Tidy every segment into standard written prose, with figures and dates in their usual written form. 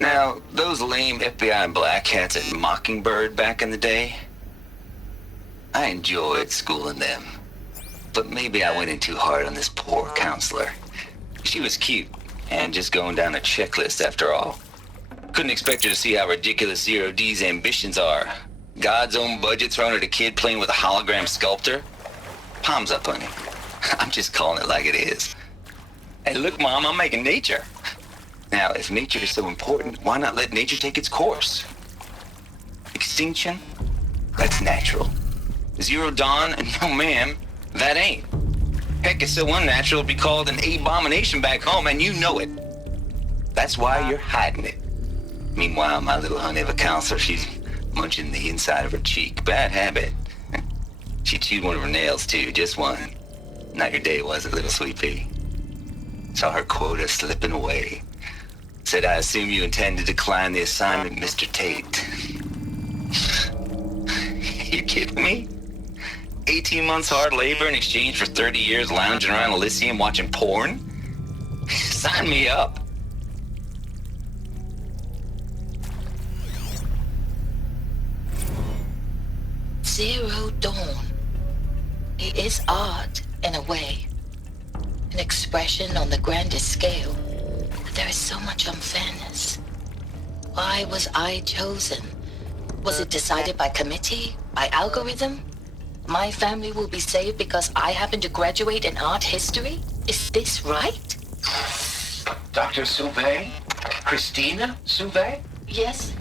Now, those lame FBI black hats at Mockingbird back in the day, I enjoyed schooling them. But maybe I went in too hard on this poor counselor. She was cute, and just going down a checklist after all. Couldn't expect her to see how ridiculous Zero D's ambitions are. God's own budget thrown at a kid playing with a hologram sculptor? Palms up, honey. I'm just calling it like it is. Hey, look, Mom, I'm making nature. Now, if nature is so important, why not let nature take its course? Extinction? That's natural. Zero Dawn? No, ma'am, that ain't. Heck, it's so unnatural it'd be called an abomination back home, and you know it. That's why you're hiding it. Meanwhile, my little honey of a counselor, she's munching the inside of her cheek. Bad habit. She chewed one of her nails, too, just one. Not your day, was it, little sweet pea? Saw her quota slipping away. Said, I assume you intend to decline the assignment, Mr. Tate. You kidding me? 18 months hard labor in exchange for 30 years lounging around Elysium watching porn? Sign me up. Zero Dawn. It is art, in a way. An expression on the grandest scale. But there is so much unfairness. Why was I chosen? Was it decided by committee? By algorithm? My family will be saved because I happen to graduate in art history? Is this right? Dr. Sauvé? Christina Sauvé? Yes.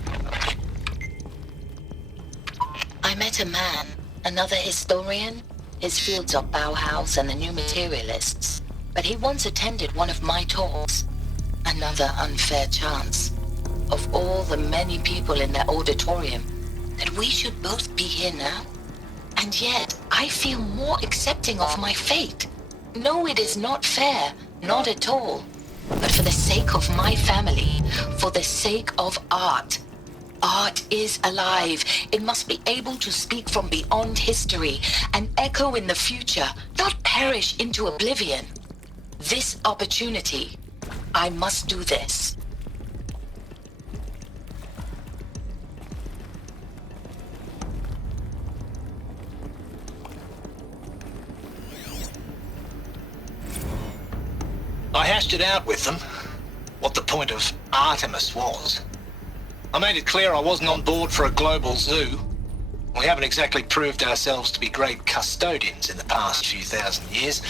I met a man, another historian. His fields are Bauhaus and the New Materialists. But he once attended one of my talks. Another unfair chance. Of all the many people in that auditorium, that we should both be here now. And yet, I feel more accepting of my fate. No, it is not fair, not at all. But for the sake of my family, for the sake of art. Art is alive. It must be able to speak from beyond history and echo in the future, not perish into oblivion. This opportunity, I must do this. I hashed it out with them, what the point of Artemis was. I made it clear I wasn't on board for a global zoo. We haven't exactly proved ourselves to be great custodians in the past few thousand years.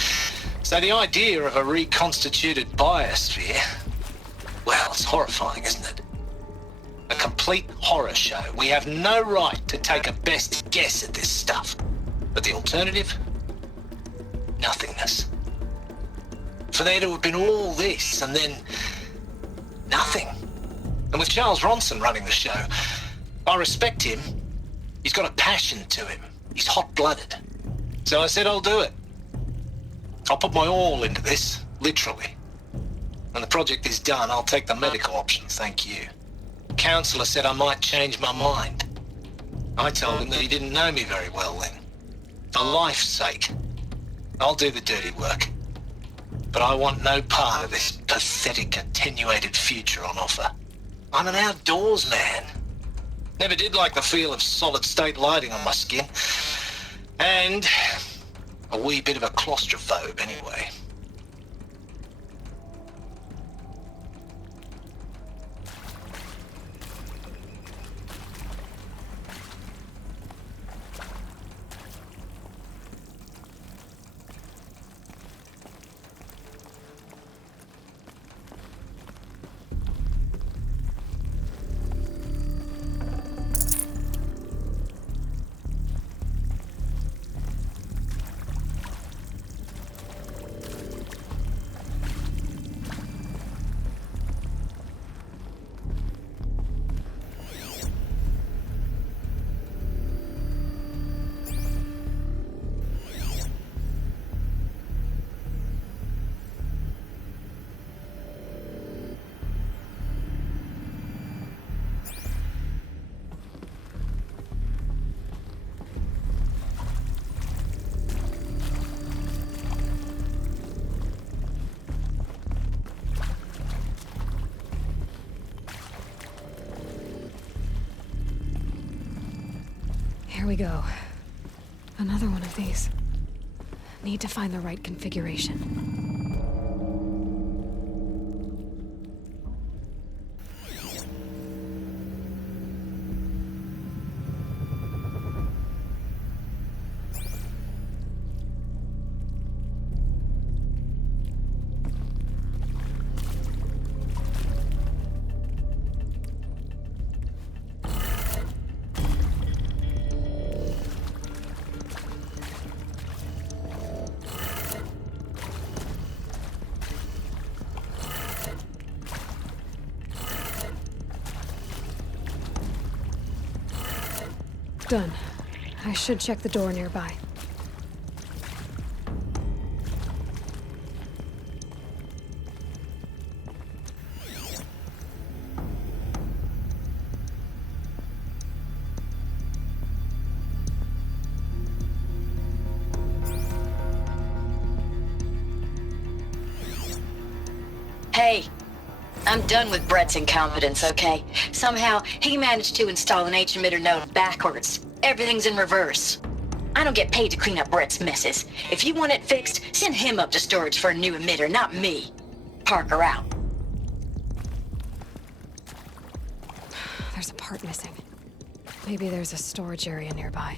So the idea of a reconstituted biosphere, well, it's horrifying, isn't it? A complete horror show. We have no right to take a best guess at this stuff. But the alternative? Nothingness. For there to have been all this and then nothing. And with Charles Ronson running the show, I respect him. He's got a passion to him. He's hot-blooded. So I said I'll do it. I'll put my all into this, literally. When the project is done, I'll take the medical option, thank you. The counselor said I might change my mind. I told him that he didn't know me very well then. For life's sake, I'll do the dirty work. But I want no part of this pathetic attenuated future on offer. I'm an outdoors man. Never did like the feel of solid-state lighting on my skin. And a wee bit of a claustrophobe anyway. Here we go. Another one of these. Need to find the right configuration. Done. I should check the door nearby. Hey, I'm done with Brett's incompetence, okay? Somehow, he managed to install an H-emitter node backwards. Everything's in reverse. I don't get paid to clean up Brett's messes. If you want it fixed, send him up to storage for a new emitter, not me. Parker out. There's a part missing. Maybe there's a storage area nearby.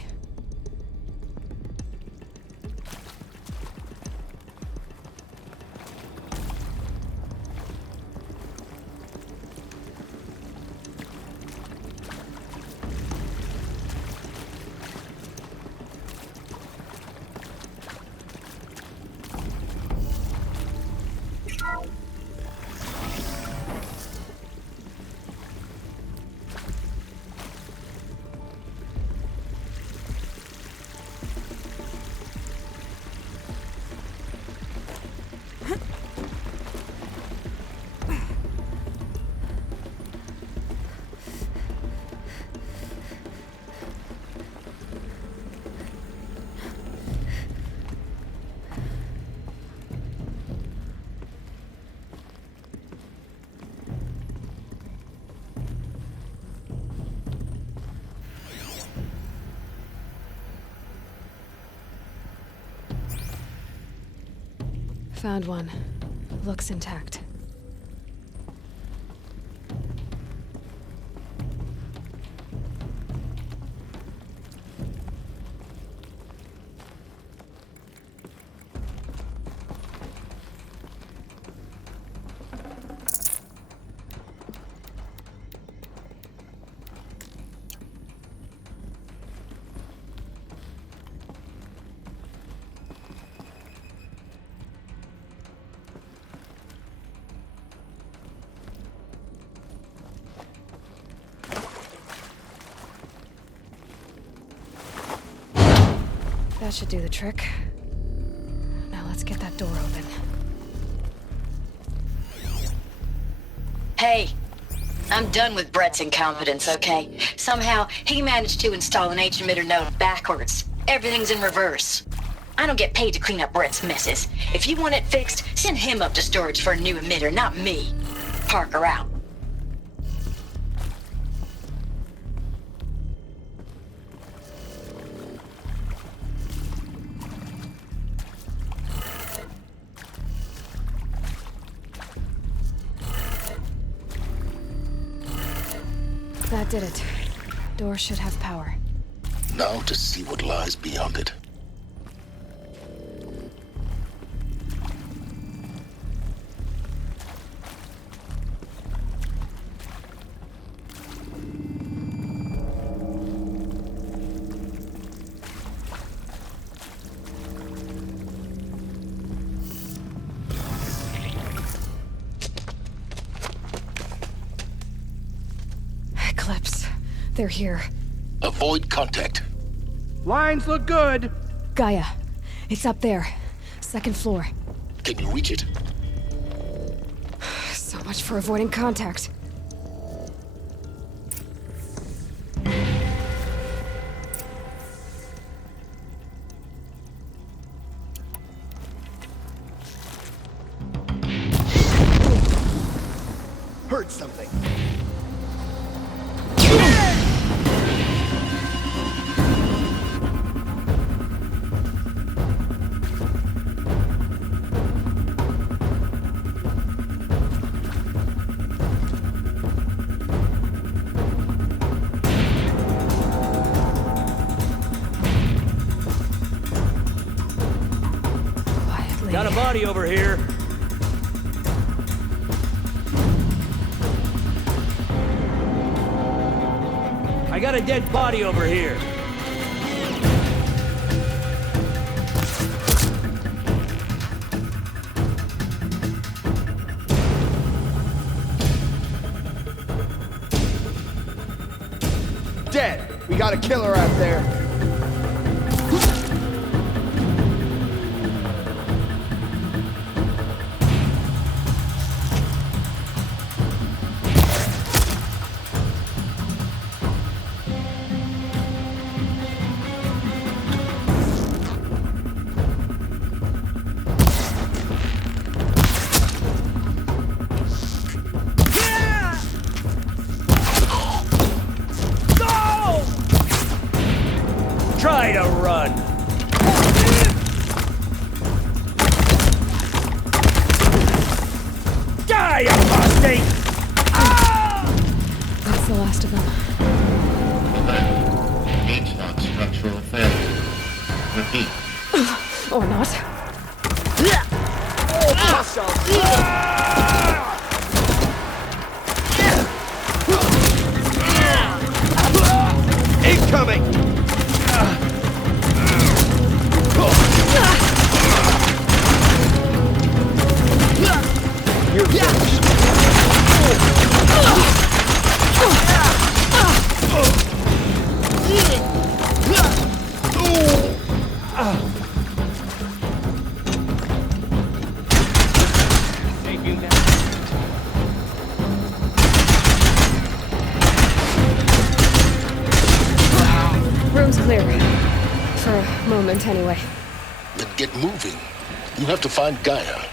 Found one. Looks intact. That should do the trick. Now let's get that door open. Hey, I'm done with Brett's incompetence, okay? Somehow, he managed to install an H-emitter node backwards. Everything's in reverse. I don't get paid to clean up Brett's messes. If you want it fixed, send him up to storage for a new emitter, not me. Parker out. That did it. Door should have power. Now to see what lies beyond it. Eclipse. They're here. Avoid contact. Lines look good. Gaia. It's up there. Second floor. Can you reach it? So much for avoiding contact. Heard something. Got a body over here. I got a dead body over here. Dead. We got a killer out there. Try to run. Die, apostate! That's the last of them. H-lock structural failure. Repeat. Or not. Incoming! You're finished. Room's clear. For a moment, anyway. Then get moving. You have to find Gaia.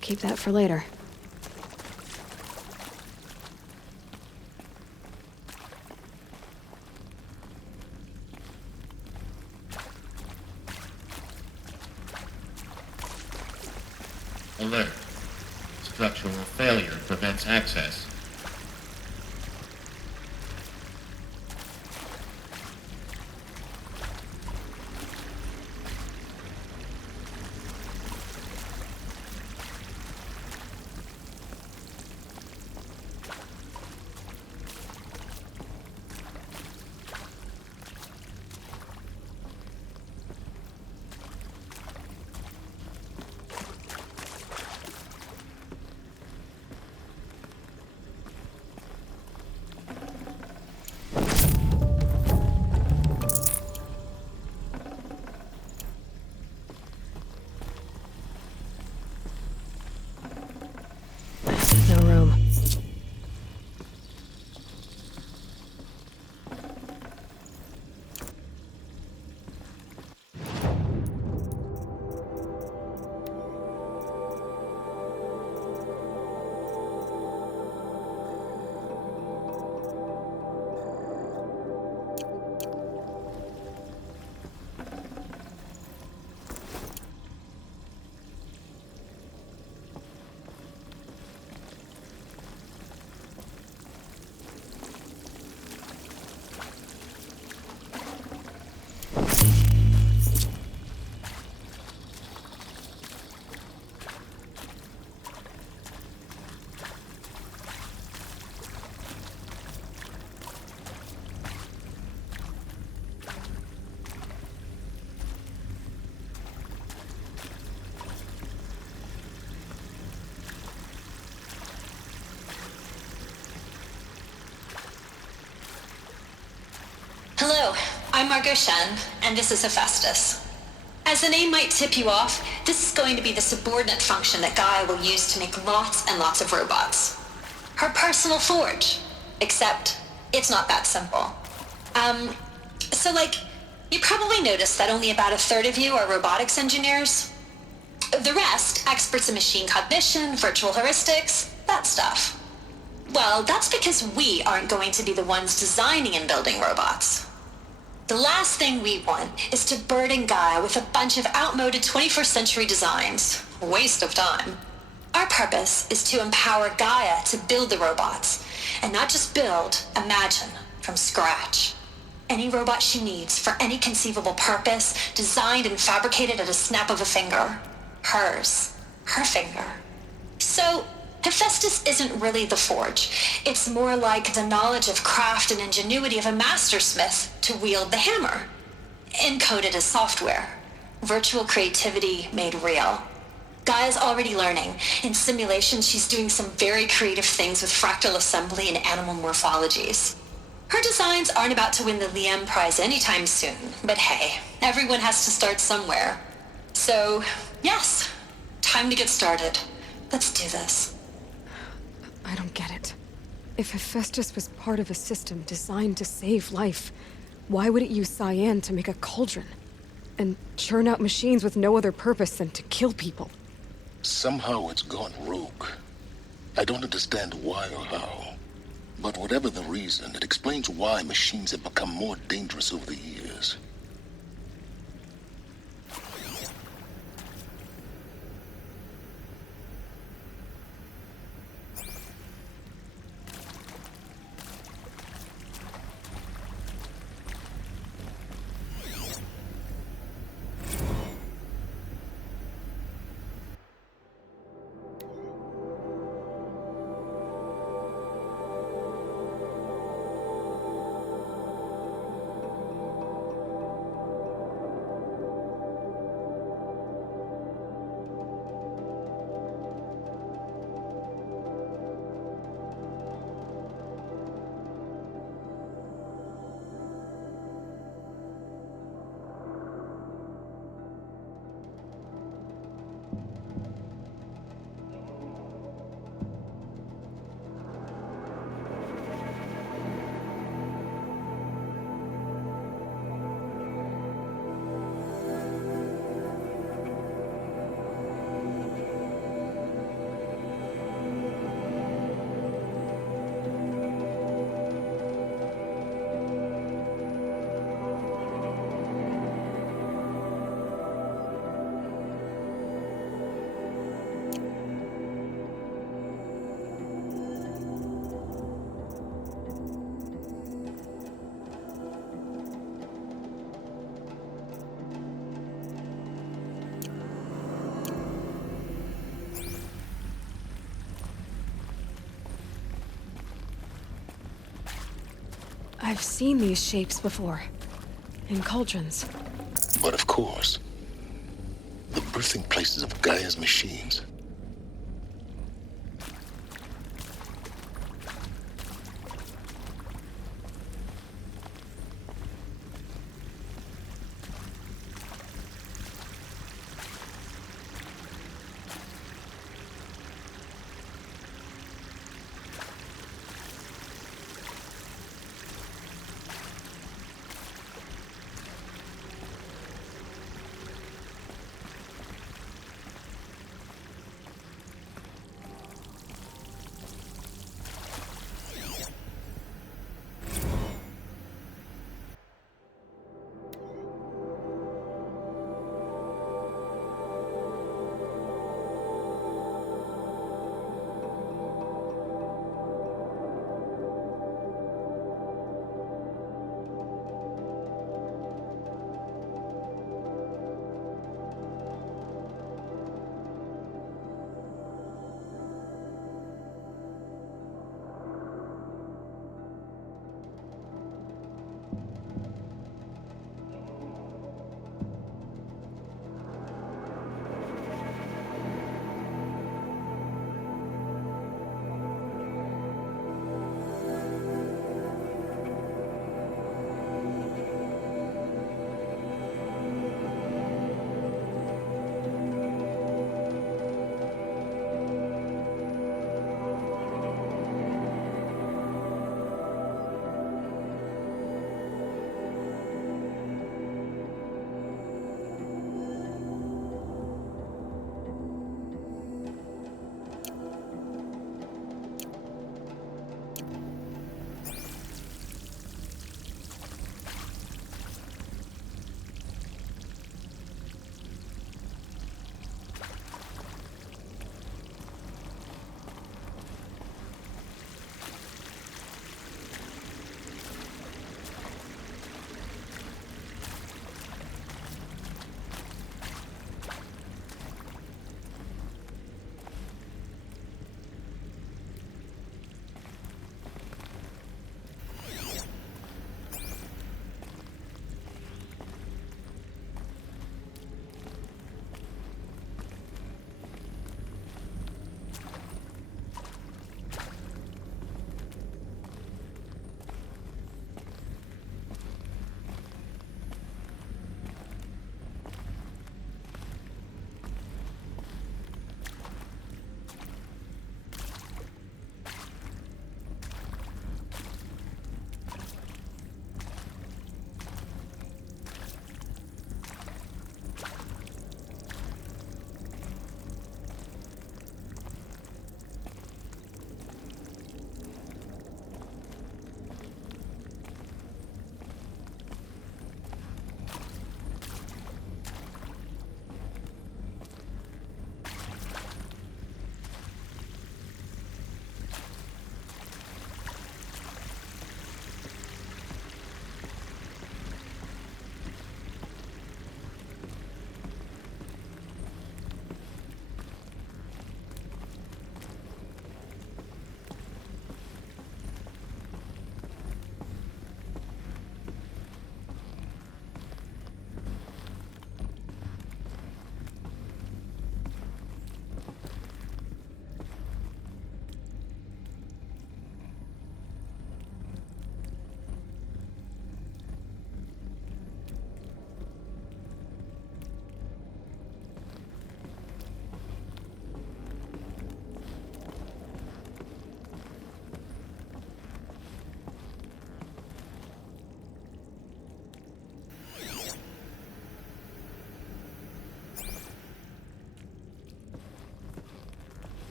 Keep that for later. Alert. Structural failure prevents access. No room. Hello, I'm Margot Shen, and this is Hephaestus. As the name might tip you off, this is going to be the subordinate function that Gaia will use to make lots and lots of robots. Her personal forge. Except, it's not that simple. You probably noticed that only about a third of you are robotics engineers. The rest, experts in machine cognition, virtual heuristics, that stuff. Well, that's because we aren't going to be the ones designing and building robots. The last thing we want is to burden Gaia with a bunch of outmoded 21st century designs. Waste of time. Our purpose is to empower Gaia to build the robots, and not just build, imagine, from scratch. Any robot she needs for any conceivable purpose, designed and fabricated at a snap of a finger. Hers. Her finger. So, Hephaestus isn't really the forge. It's more like the knowledge of craft and ingenuity of a mastersmith to wield the hammer. Encoded as software. Virtual creativity made real. Gaia's already learning. In simulation, she's doing some very creative things with fractal assembly and animal morphologies. Her designs aren't about to win the Liam Prize anytime soon, but hey, everyone has to start somewhere. So, yes, time to get started. Let's do this. I don't get it. If Hephaestus was part of a system designed to save life, why would it use cyan to make a cauldron? And churn out machines with no other purpose than to kill people? Somehow it's gone rogue. I don't understand why or how. But whatever the reason, it explains why machines have become more dangerous over the years. I've seen these shapes before. In cauldrons. But of course, the birthing places of Gaia's machines.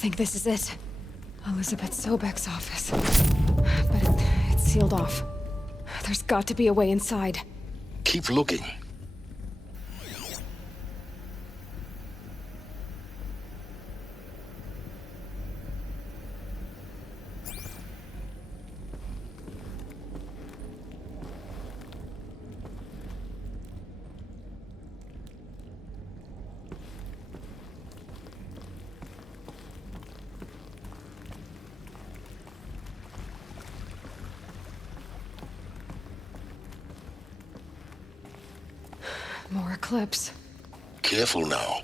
think this is it. Elizabeth Sobek's office. But it's sealed off. There's got to be a way inside. Keep looking. More Eclipse. Careful now.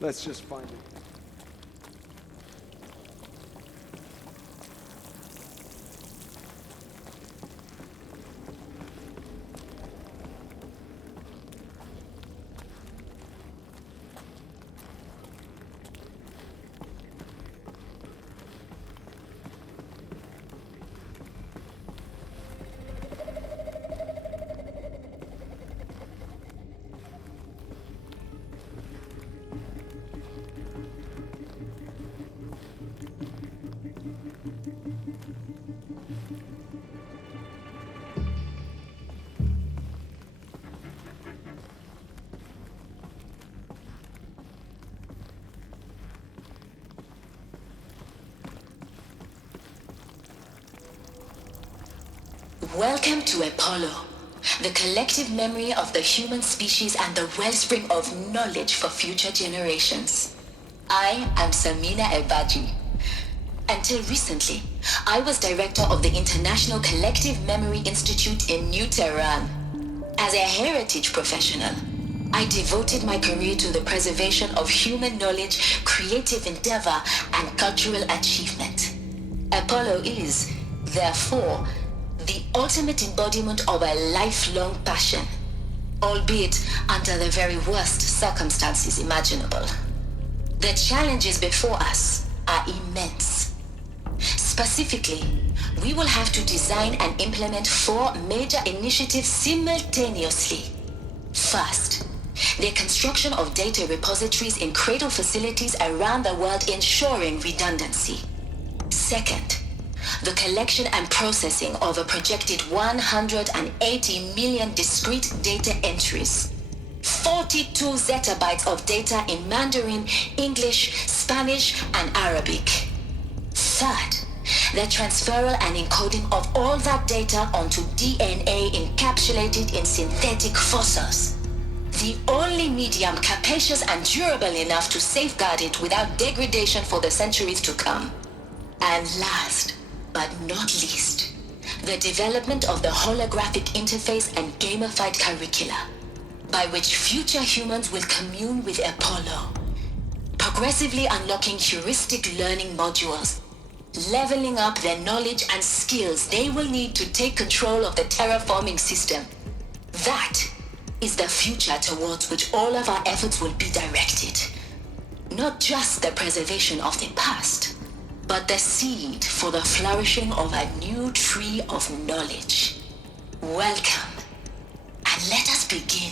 Let's just find it. Welcome to Apollo, the collective memory of the human species and the wellspring of knowledge for future generations. I am Samina Ebaji. Until recently, I was director of the International Collective Memory Institute in New Tehran. As a heritage professional, I devoted my career to the preservation of human knowledge, creative endeavor, and cultural achievement. Apollo is, therefore, the ultimate embodiment of a lifelong passion, albeit under the very worst circumstances imaginable. The challenges before us are immense. Specifically, we will have to design and implement 4 major initiatives simultaneously. First, the construction of data repositories in cradle facilities around the world ensuring redundancy. Second, the collection and processing of a projected 180 million discrete data entries. 42 zettabytes of data in Mandarin, English, Spanish, and Arabic. Third, the transferal and encoding of all that data onto DNA encapsulated in synthetic fossils. The only medium capacious and durable enough to safeguard it without degradation for the centuries to come. And last, but not least, the development of the holographic interface and gamified curricula, by which future humans will commune with Apollo, progressively unlocking heuristic learning modules, leveling up their knowledge and skills they will need to take control of the terraforming system. That is the future towards which all of our efforts will be directed. Not just the preservation of the past, but the seed for the flourishing of a new tree of knowledge. Welcome, and let us begin.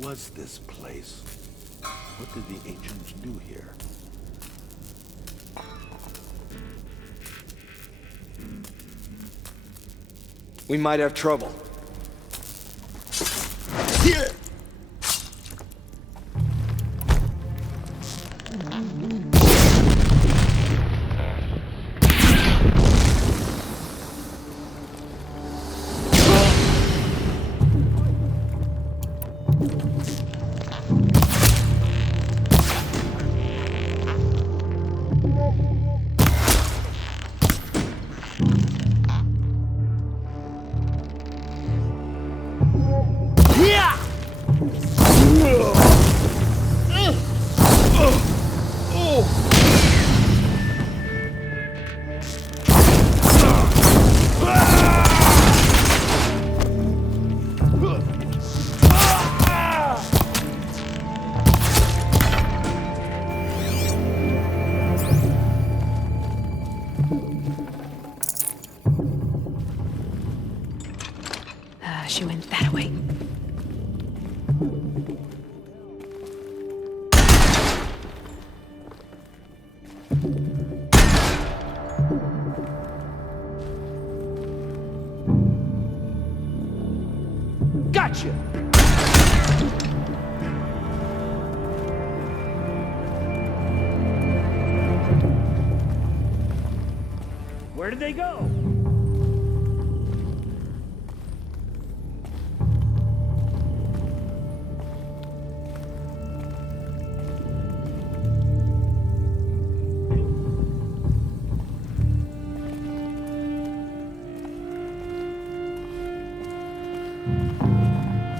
was this place? What did the ancients do here? We might have trouble. Here! She went that way. Gotcha! Where did they go?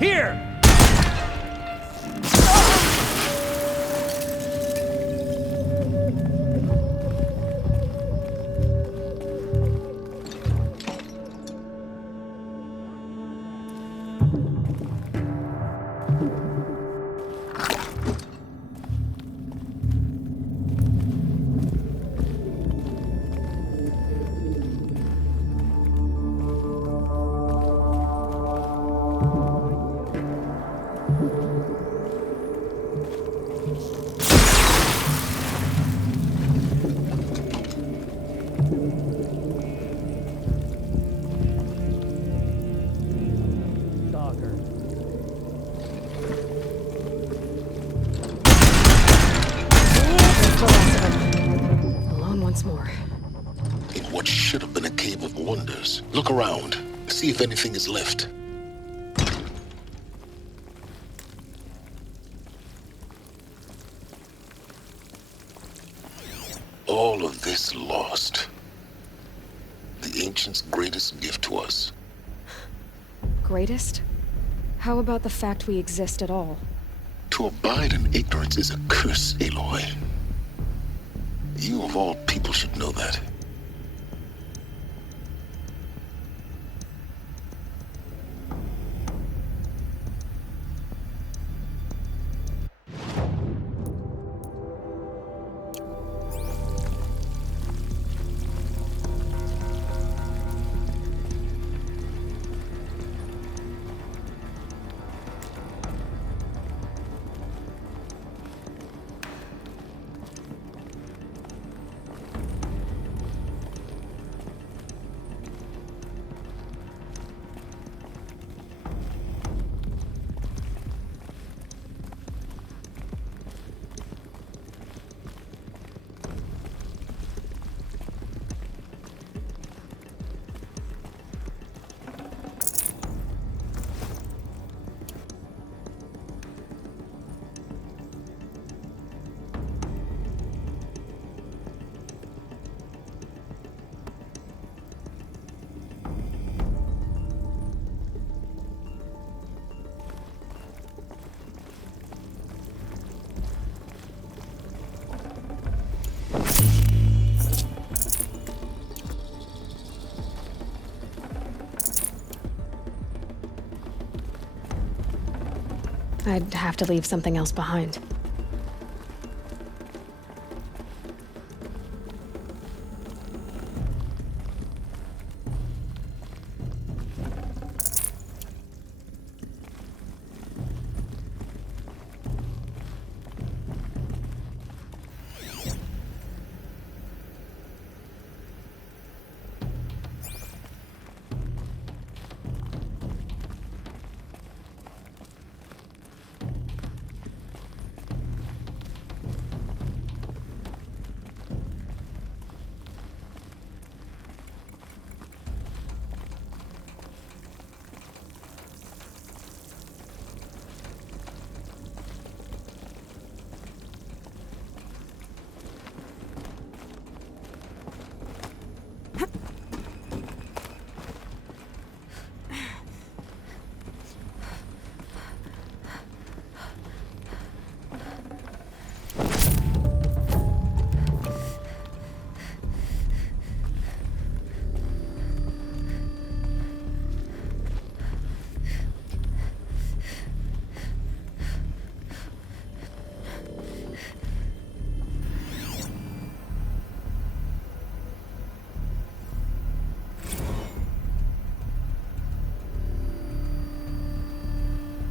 Here! Stalker. There's the last of them. Alone once more. In what should have been a cave of wonders. Look around. See if anything is left. All of this lost. The ancients' greatest gift to us. Greatest? How about the fact we exist at all? To abide in ignorance is a curse, Aloy. You of all people should know that. I'd have to leave something else behind.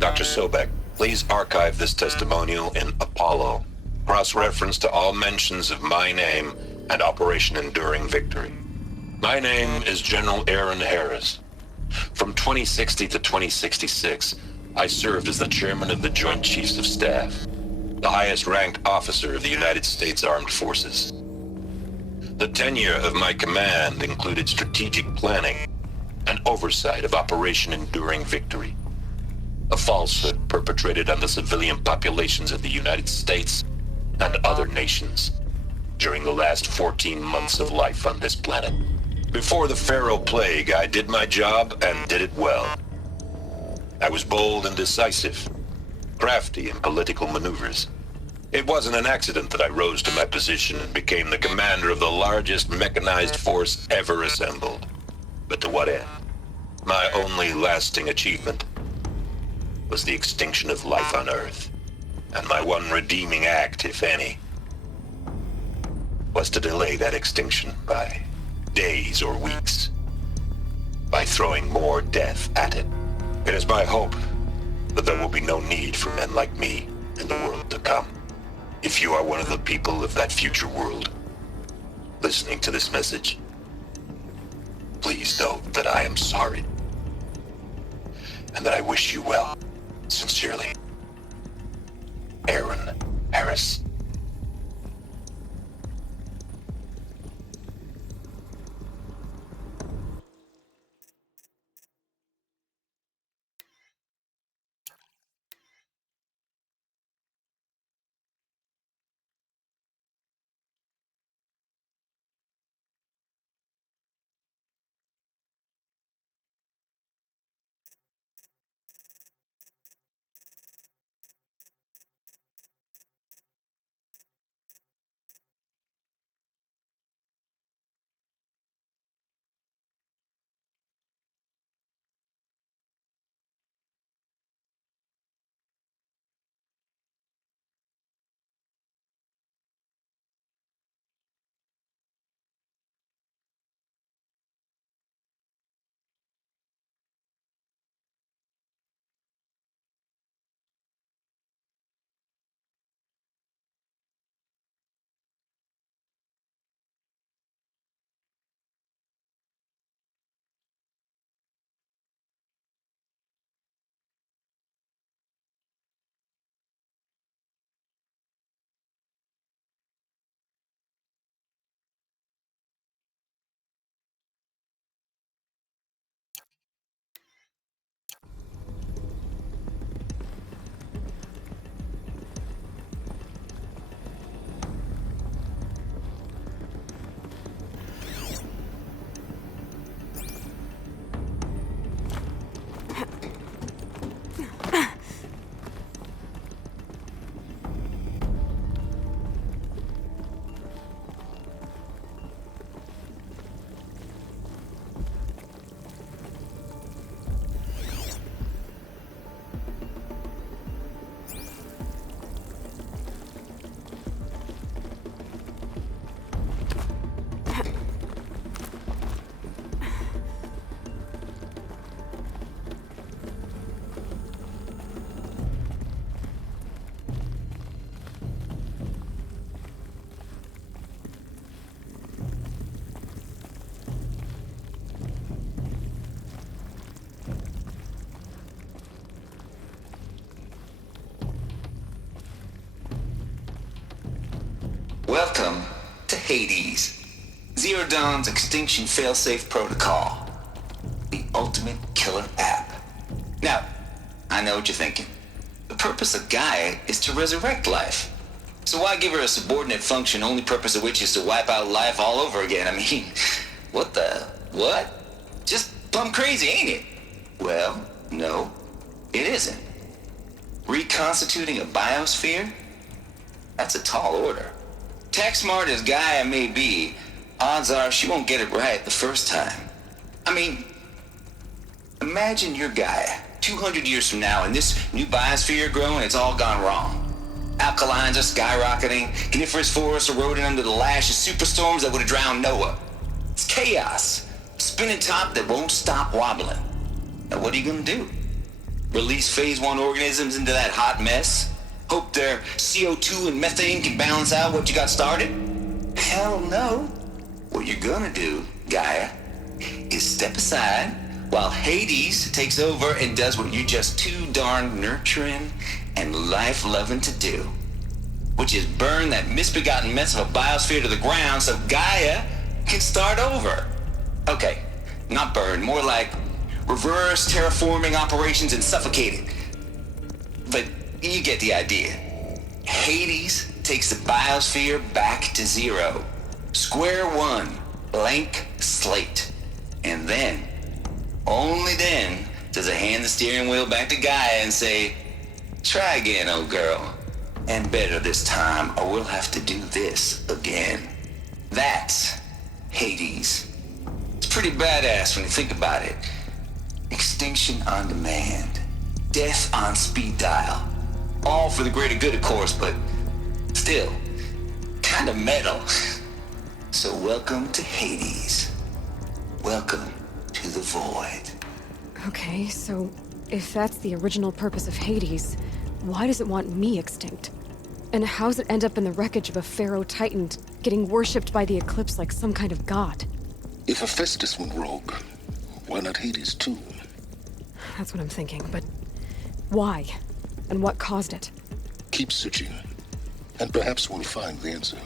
Dr. Sobek, please archive this testimonial in Apollo. Cross-reference to all mentions of my name and Operation Enduring Victory. My name is General Aaron Harris. From 2060 to 2066, I served as the chairman of the Joint Chiefs of Staff, the highest-ranked officer of the United States Armed Forces. The tenure of my command included strategic planning and oversight of Operation Enduring Victory, a falsehood perpetrated on the civilian populations of the United States and other nations during the last 14 months of life on this planet. Before the Pharaoh Plague, I did my job and did it well. I was bold and decisive, crafty in political maneuvers. It wasn't an accident that I rose to my position and became the commander of the largest mechanized force ever assembled. But to what end? My only lasting achievement was the extinction of life on Earth. And my one redeeming act, if any, was to delay that extinction by days or weeks, by throwing more death at it. It is my hope that there will be no need for men like me in the world to come. If you are one of the people of that future world listening to this message, please know that I am sorry and that I wish you well. Sincerely, Aaron Harris. Welcome to Hades, Zero Dawn's extinction failsafe protocol, the ultimate killer app. Now, I know what you're thinking. The purpose of Gaia is to resurrect life. So why give her a subordinate function, only purpose of which is to wipe out life all over again? I mean, what? Just plumb crazy, ain't it? Well, no, it isn't. Reconstituting a biosphere? That's a tall order. Tech smart as Gaia may be, odds are she won't get it right the first time. I mean, imagine you're Gaia, 200 years from now, and this new biosphere growing, it's all gone wrong. Alkalines are skyrocketing, coniferous forests eroding under the lash of superstorms that would have drowned Noah. It's chaos, spinning top that won't stop wobbling. Now what are you gonna do? Release Phase 1 organisms into that hot mess? Hope their CO2 and methane can balance out what you got started? Hell no. What you're gonna do, Gaia, is step aside while Hades takes over and does what you're just too darn nurturing and life-loving to do, which is burn that misbegotten mess of a biosphere to the ground so Gaia can start over. Okay, not burn, more like reverse terraforming operations and suffocating. But you get the idea. Hades takes the biosphere back to zero. Square one, blank slate. And then, only then, does it hand the steering wheel back to Gaia and say, try again, old girl. And better this time, or we'll have to do this again. That's Hades. It's pretty badass when you think about it. Extinction on demand. Death on speed dial. All for the greater good, of course, but still, kind of metal. So welcome to Hades. Welcome to the void. Okay, so if that's the original purpose of Hades, why does it want me extinct? And how's it end up in the wreckage of a pharaoh titan getting worshipped by the Eclipse like some kind of god? If Hephaestus went rogue, why not Hades too? That's what I'm thinking, but why? And what caused it? Keep searching, and perhaps we'll find the answer.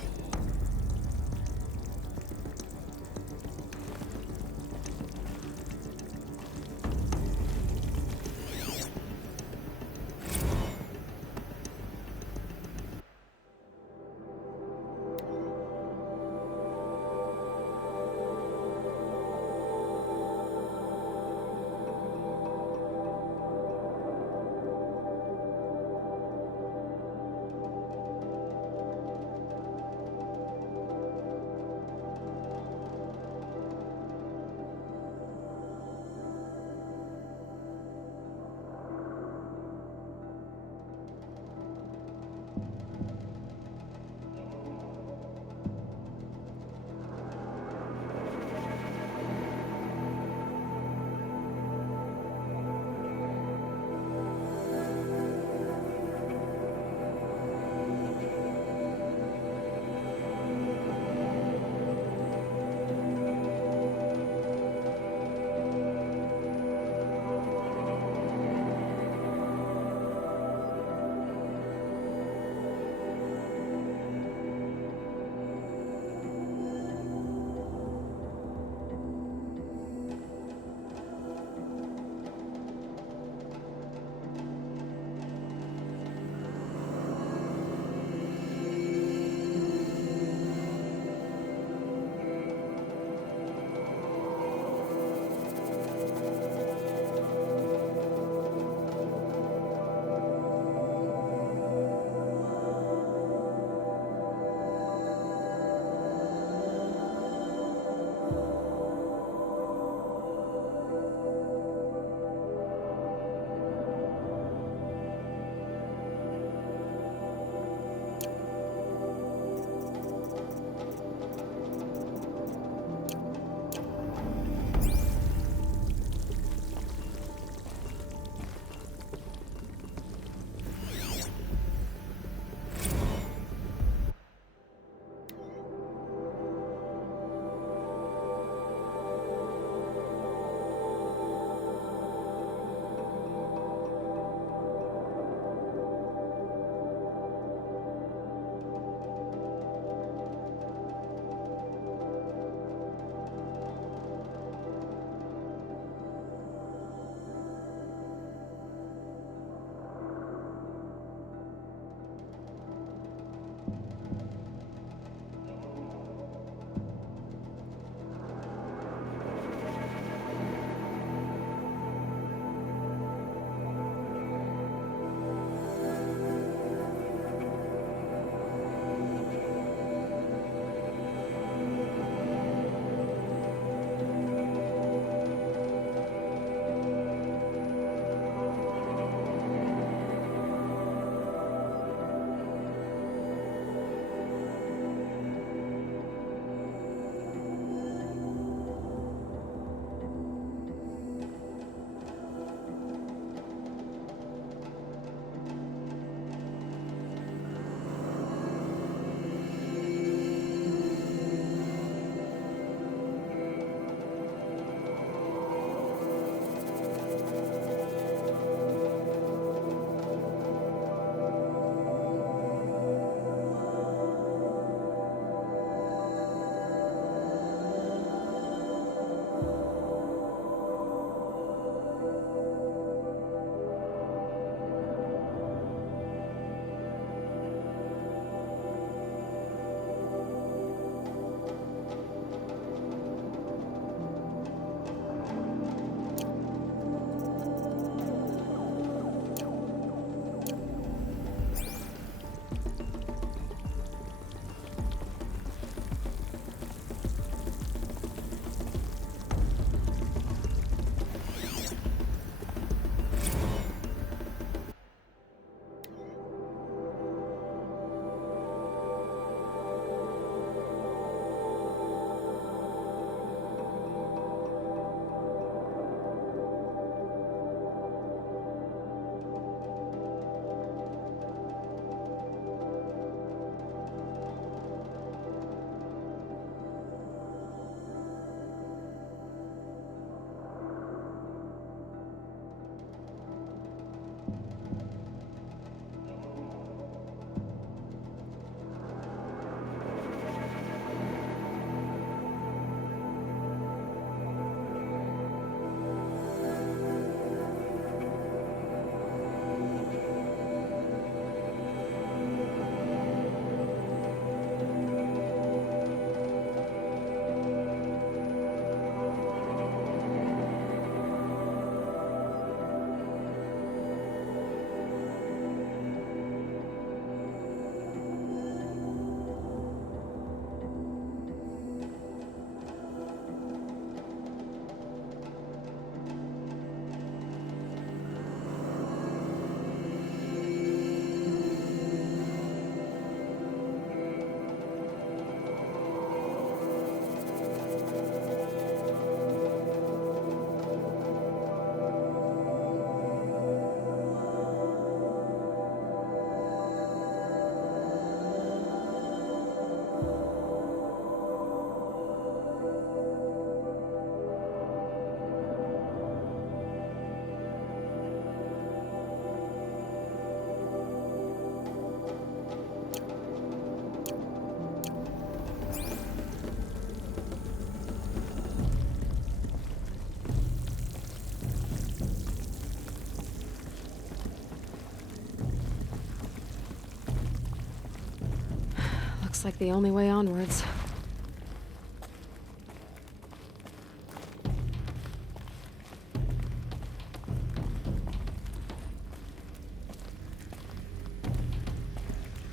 Looks like the only way onwards.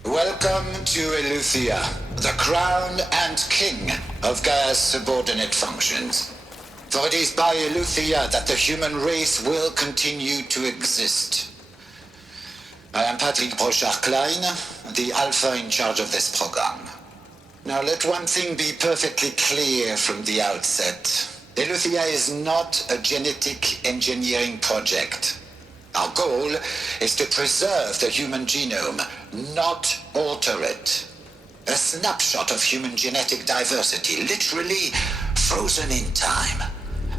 Welcome to Eleuthia, the crown and king of Gaia's subordinate functions. For it is by Eleuthia that the human race will continue to exist. I am Patrick Brochard-Klein, the Alpha in charge of this program. Now let one thing be perfectly clear from the outset. Eleuthia is not a genetic engineering project. Our goal is to preserve the human genome, not alter it. A snapshot of human genetic diversity, literally frozen in time.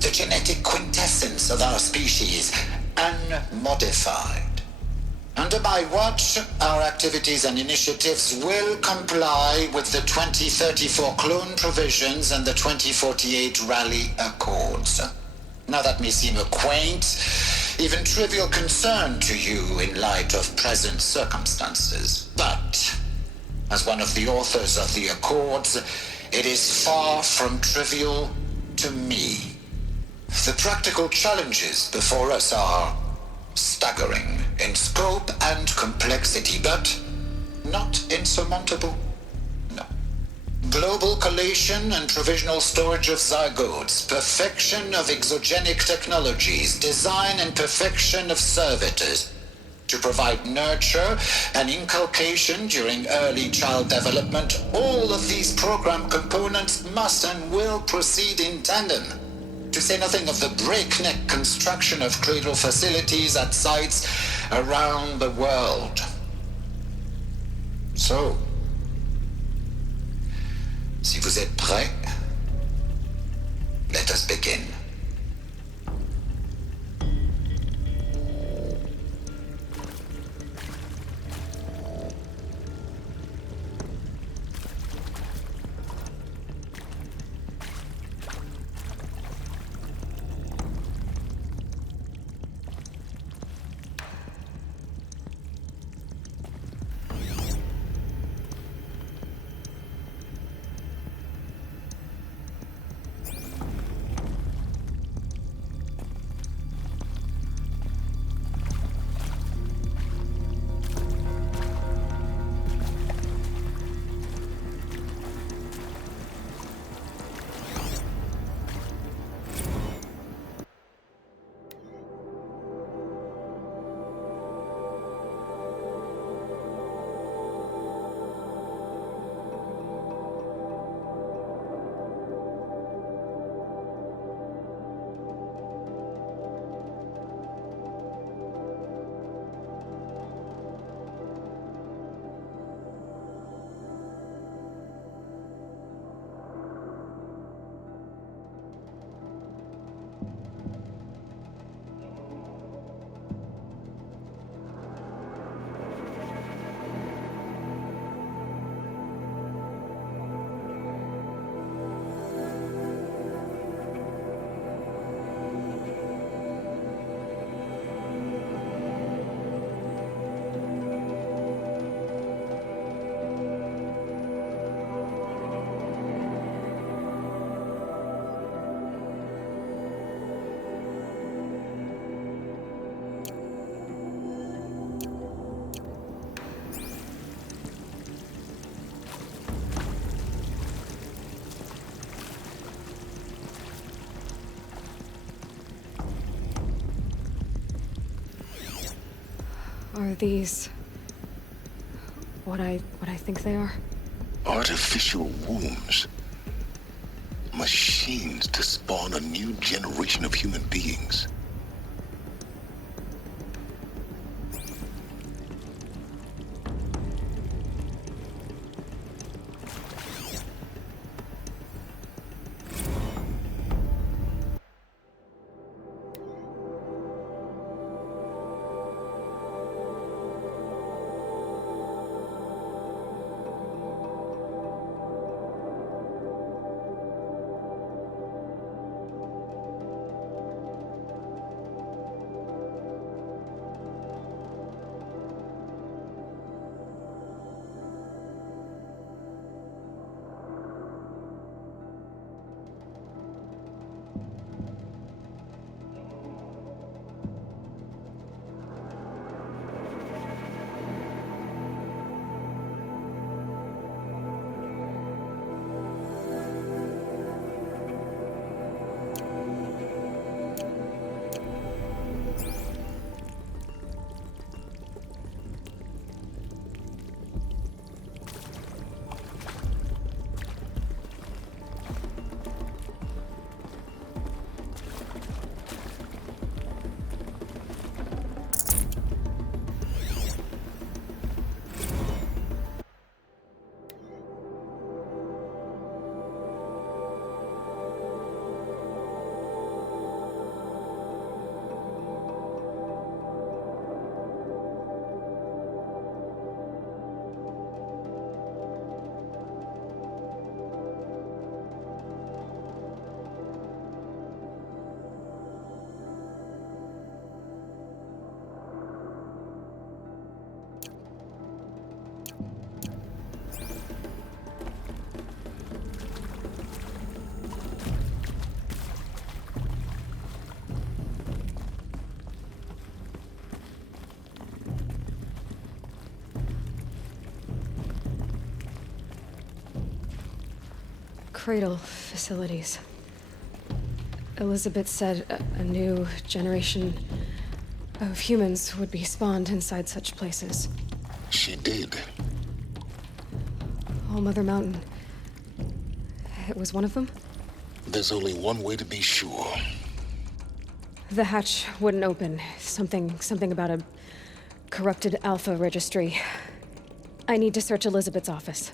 The genetic quintessence of our species, unmodified. Under my watch, our activities and initiatives will comply with the 2034 clone provisions and the 2048 Rally Accords. Now that may seem a quaint, even trivial concern to you in light of present circumstances, but as one of the authors of the Accords, it is far from trivial to me. The practical challenges before us are staggering in scope and complexity, but not insurmountable. No. Global collation and provisional storage of zygotes, perfection of exogenic technologies, design and perfection of servitors to provide nurture and inculcation during early child development. All of these program components must and will proceed in tandem. To say nothing of the breakneck construction of cradle facilities at sites around the world. So, si vous êtes prêts, let us begin. Are these what I think they are? Artificial wombs. Machines to spawn a new generation of human beings. cradle facilities. Elizabeth said a new generation of humans would be spawned inside such places. She did. All Mother Mountain. It was one of them? There's only one way to be sure. The hatch wouldn't open. Something about a corrupted Alpha registry. I need to search Elizabeth's office.